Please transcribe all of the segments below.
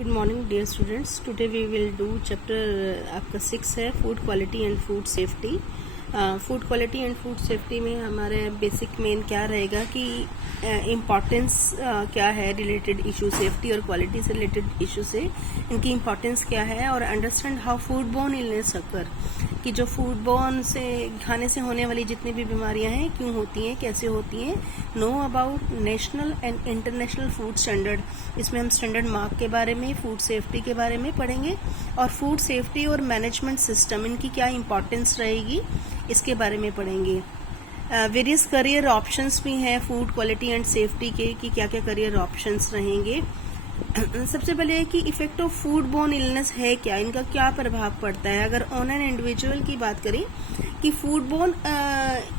Good morning dear students. Today we will do chapter आपका 6 है food quality and food safety. Food quality and food safety में हमारे basic main क्या रहेगा कि इम्पॉर्टेंस क्या है रिलेटेड इशू, सेफ्टी और क्वालिटी से रिलेटेड इशू से इनकी इम्पॉर्टेंस क्या है, और understand how food borne illness occur, कि जो फूड बोर्न से खाने से होने वाली जितनी भी बीमारियां हैं क्यों होती हैं, कैसे होती हैं। Know about national and international food standard, इसमें हम स्टैंडर्ड मार्क के बारे में, फूड सेफ्टी के बारे में पढ़ेंगे, और फूड सेफ्टी और मैनेजमेंट सिस्टम इनकी क्या इंपॉर्टेंस रहेगी इसके बारे में पढ़ेंगे। वेरियस करियर ऑप्शंस भी हैं फूड क्वालिटी एंड सेफ्टी के, कि क्या क्या करियर ऑप्शंस रहेंगे। सबसे पहले है कि effect of food borne illness है क्या, इनका क्या प्रभाव पड़ता है। अगर ऑन एन इंडिविजुअल की बात करें कि food borne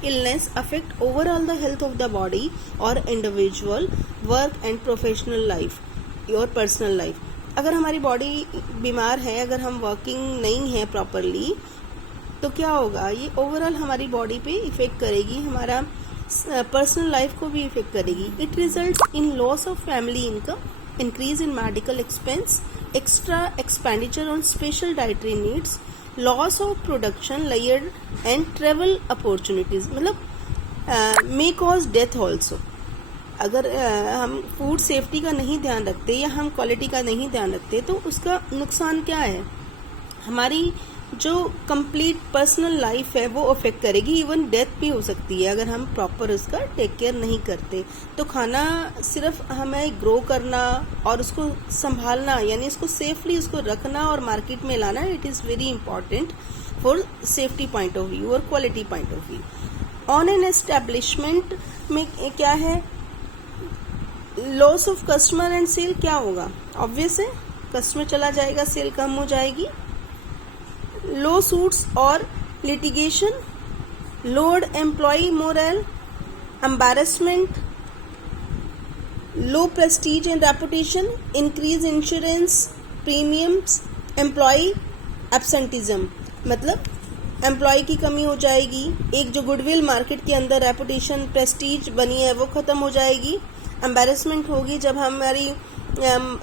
illness affect overall the health of the body और individual work and professional life और पर्सनल लाइफ। अगर हमारी बॉडी बीमार है, अगर हम वर्किंग नहीं है प्रॉपरली, तो क्या होगा, ये ओवरऑल हमारी बॉडी पे इफेक्ट करेगी, हमारा पर्सनल लाइफ को भी इफेक्ट करेगी। It results in loss of family income, increase in medical expense, extra expenditure on special dietary needs, loss of production layered and travel opportunities, मतलब may cause death also। अगर हम food safety का नहीं ध्यान रखते या हम क्वालिटी का नहीं ध्यान रखते तो उसका नुकसान क्या है, हमारी जो कंप्लीट पर्सनल लाइफ है वो अफेक्ट करेगी, इवन डेथ भी हो सकती है अगर हम प्रॉपर उसका टेक केयर नहीं करते। तो खाना सिर्फ हमें ग्रो करना और उसको संभालना, यानी इसको सेफली उसको रखना और मार्केट में लाना, it is very important for safety point of view और quality point of view. On an establishment में क्या है, loss of customer and sale क्या होगा, ऑब्वियस है कस्टमर चला जाएगा, सेल कम हो जाएगी। लो सूट्स और litigation, lowered employee morale, embarrassment, low prestige and reputation, increase insurance premiums, employee absenteeism, मतलब एम्प्लॉय की कमी हो जाएगी, एक जो गुडविल मार्केट के अंदर रेपुटेशन प्रेस्टीज बनी है वो खत्म हो जाएगी। एम्बैरेसमेंट होगी जब हमारी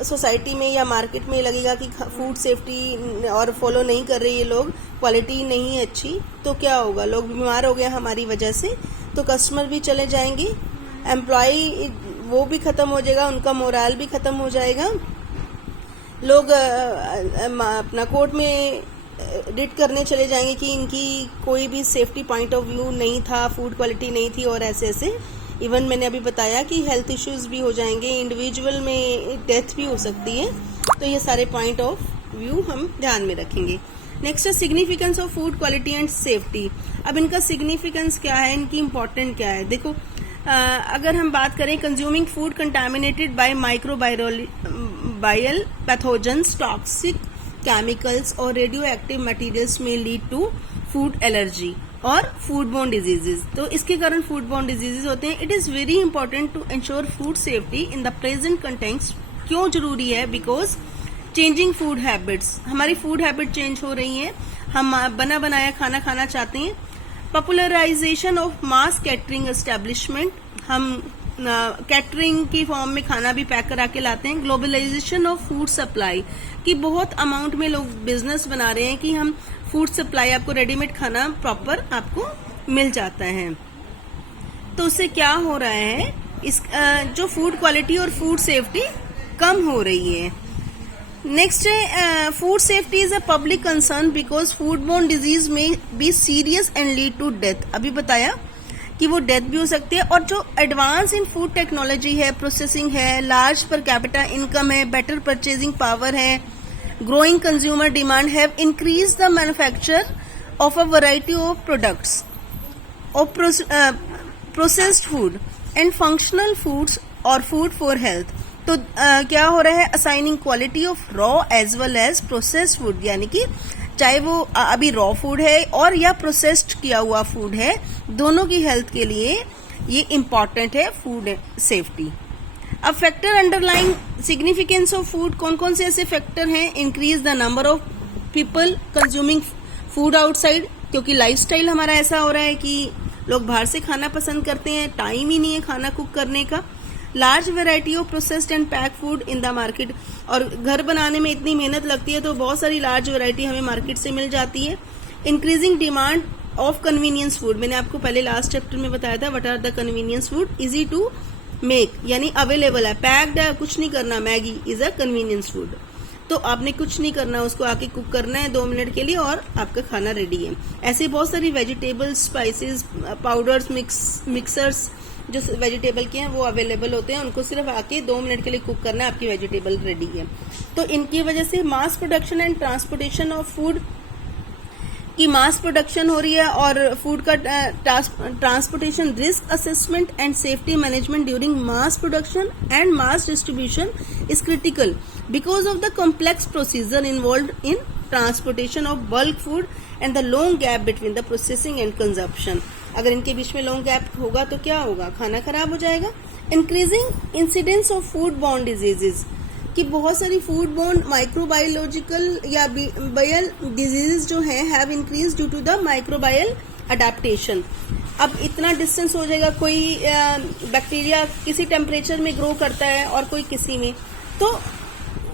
सोसाइटी में या मार्केट में लगेगा कि फूड सेफ्टी और फॉलो नहीं कर रहे ये लोग, क्वालिटी नहीं है अच्छी, तो क्या होगा, लोग बीमार हो गए हमारी वजह से, तो कस्टमर भी चले जाएंगे, एम्प्लॉय वो भी खत्म हो जाएगा, उनका मोरल भी खत्म हो जाएगा। लोग अपना कोर्ट में रिट करने चले जाएंगे कि इनकी कोई भी सेफ्टी पॉइंट ऑफ व्यू नहीं था, फूड क्वालिटी नहीं थी, और ऐसे ऐसे। इवन मैंने अभी बताया कि हेल्थ इश्यूज भी हो जाएंगे, इंडिविजुअल में डेथ भी हो सकती है। तो ये सारे पॉइंट ऑफ व्यू हम ध्यान में रखेंगे। नेक्स्ट है significance of food quality and safety. अब इनका सिग्निफिकेंस क्या है, इनकी इंपॉर्टेंट क्या है, देखो अगर हम बात करें, consuming food contaminated by microbial pathogens, toxic chemicals और रेडियो एक्टिव मटीरियल्स में लीड टू फूड एलर्जी और फूड बोर्न डिजीजेज। तो इसके कारण फूड बोर्न डिजीजेज होते हैं। It is very important to ensure food safety in the present context. क्यों जरूरी है, बिकॉज चेंजिंग फूड हैबिट्स, हमारी फूड हैबिट चेंज हो रही है, हम बना बनाया खाना खाना चाहते हैं। Popularisation of mass catering establishment, हम कैटरिंग की फॉर्म में खाना भी पैक करा के लाते हैं। ग्लोबलाइजेशन ऑफ फूड सप्लाई, कि बहुत अमाउंट में लोग बिजनेस बना रहे हैं कि हम फूड सप्लाई, आपको रेडीमेड खाना प्रॉपर आपको मिल जाता है। तो उससे क्या हो रहा है, इस जो फूड क्वालिटी और फूड सेफ्टी कम हो रही है। नेक्स्ट है food safety is a public concern because food borne disease may be serious and lead to death. अभी बताया कि वो डेथ भी हो सकती है। और जो एडवांस इन फूड टेक्नोलॉजी है, प्रोसेसिंग है, लार्ज पर कैपिटा इनकम है, बेटर परचेजिंग पावर है, growing consumer demand have increased the manufacture of a variety of products of processed food and functional foods or food for health। तो क्या हो रहा है, assigning quality of raw as well as processed food, यानी कि चाहे वो अभी रॉ फूड है और या प्रोसेस्ड किया हुआ फूड है, दोनों की हेल्थ के लिए ये इम्पॉर्टेंट है फूड सेफ्टी। अब factor underlying significance of food, कौन कौन से ऐसे फैक्टर हैं, increase the number of people consuming food outside, क्योंकि लाइफस्टाइल हमारा ऐसा हो रहा है कि लोग बाहर से खाना पसंद करते हैं, टाइम ही नहीं है खाना कुक करने का। Large variety of processed and pack food in the market, और घर बनाने में इतनी मेहनत लगती है तो बहुत सारी लार्ज वेराइटी हमें मार्केट से मिल जाती है। Increasing demand of convenience food, मैंने आपको पहले लास्ट चैप्टर में बताया था what are the convenience food, easy to make यानी अवेलेबल है, पैक्ड है, कुछ नहीं करना, Maggi is a convenience food. तो आपने कुछ नहीं करना, उसको आके कुक करना है 2 मिनट के लिए और आपका खाना रेडी है। ऐसे बहुत सारी वेजिटेबल्स, स्पाइसेस, पाउडर्स, मिक्सर्स जो वेजिटेबल के हैं वो अवेलेबल होते हैं, उनको सिर्फ आके 2 मिनट के लिए कुक करना है, आपकी वेजिटेबल रेडी है। तो इनकी वजह से mass production and transportation of food की मास प्रोडक्शन हो रही है, और फूड का transportation, risk assessment and safety management during mass production and mass distribution is critical because of the complex procedure involve in transportation of bulk food and the long gap between the processing and consumption. अगर इनके बीच में long gap होगा तो क्या होगा, खाना खराब हो जाएगा। Increasing incidence of food borne diseases, कि बहुत सारी फूड बॉर्न माइक्रोबायोलॉजिकल या बायल डिजीजेज जो हैं have increase due to the microbial adaptation. अब इतना डिस्टेंस हो जाएगा, कोई बैक्टीरिया किसी टेम्परेचर में ग्रो करता है और कोई किसी में, तो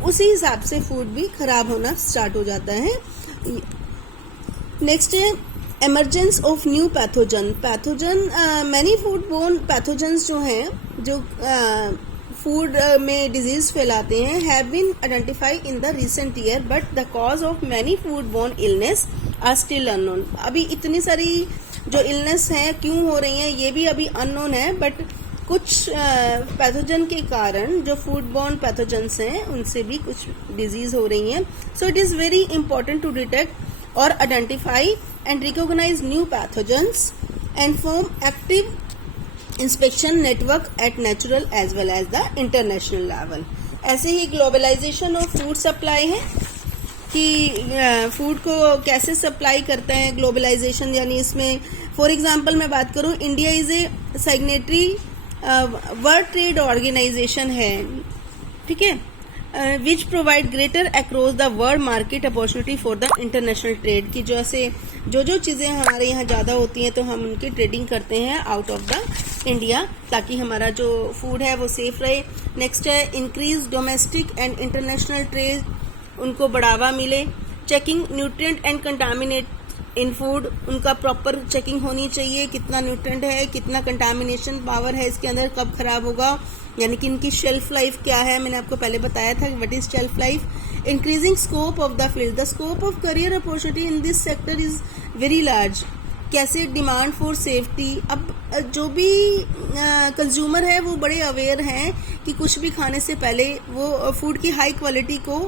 उसी हिसाब से फूड भी खराब होना स्टार्ट हो जाता है। नेक्स्ट है emergence of new pathogen, many food borne pathogens जो हैं, जो फूड में डिजीज फैलाते हैं, have been identified in the recent year but the cause of many food borne illness are still unknown. अभी इतनी सारी जो इलनेस हैं क्यों हो रही हैं ये भी अभी अननोन है, बट कुछ पैथोजन के कारण जो फूड बोर्न पैथोजन्स हैं उनसे भी कुछ डिजीज हो रही हैं। So it is very important to detect और identify and recognise new pathogens and form active inspection network at natural as well as the international level. ऐसे ही ग्लोबलाइजेशन ऑफ फूड सप्लाई है कि फूड को कैसे सप्लाई करते हैं globalisation, यानी इसमें फॉर एग्जांपल मैं बात करूं, India is a signatory world trade organisation है, ठीक है, which provide greater across the world market opportunity for the international trade, की जैसे जो चीज़ें हमारे यहाँ ज़्यादा होती हैं तो हम उनकी ट्रेडिंग करते हैं आउट ऑफ द इंडिया, ताकि हमारा जो फूड है वो सेफ रहे। नेक्स्ट है increase domestic and international trade, उनको बढ़ावा मिले। Checking nutrient and contaminate in food, उनका प्रॉपर चेकिंग होनी चाहिए, कितना न्यूट्रिएंट है, कितना कंटामिनेशन पावर है इसके अंदर, कब खराब होगा, यानी कि इनकी शेल्फ लाइफ क्या है, मैंने आपको पहले बताया था what is shelf life. Increasing scope of the field, the scope of career opportunity in this sector is very large. कैसे डिमांड फॉर सेफ्टी, अब जो भी कंज्यूमर है वो बड़े अवेयर हैं कि कुछ भी खाने से पहले वो फूड की हाई क्वालिटी को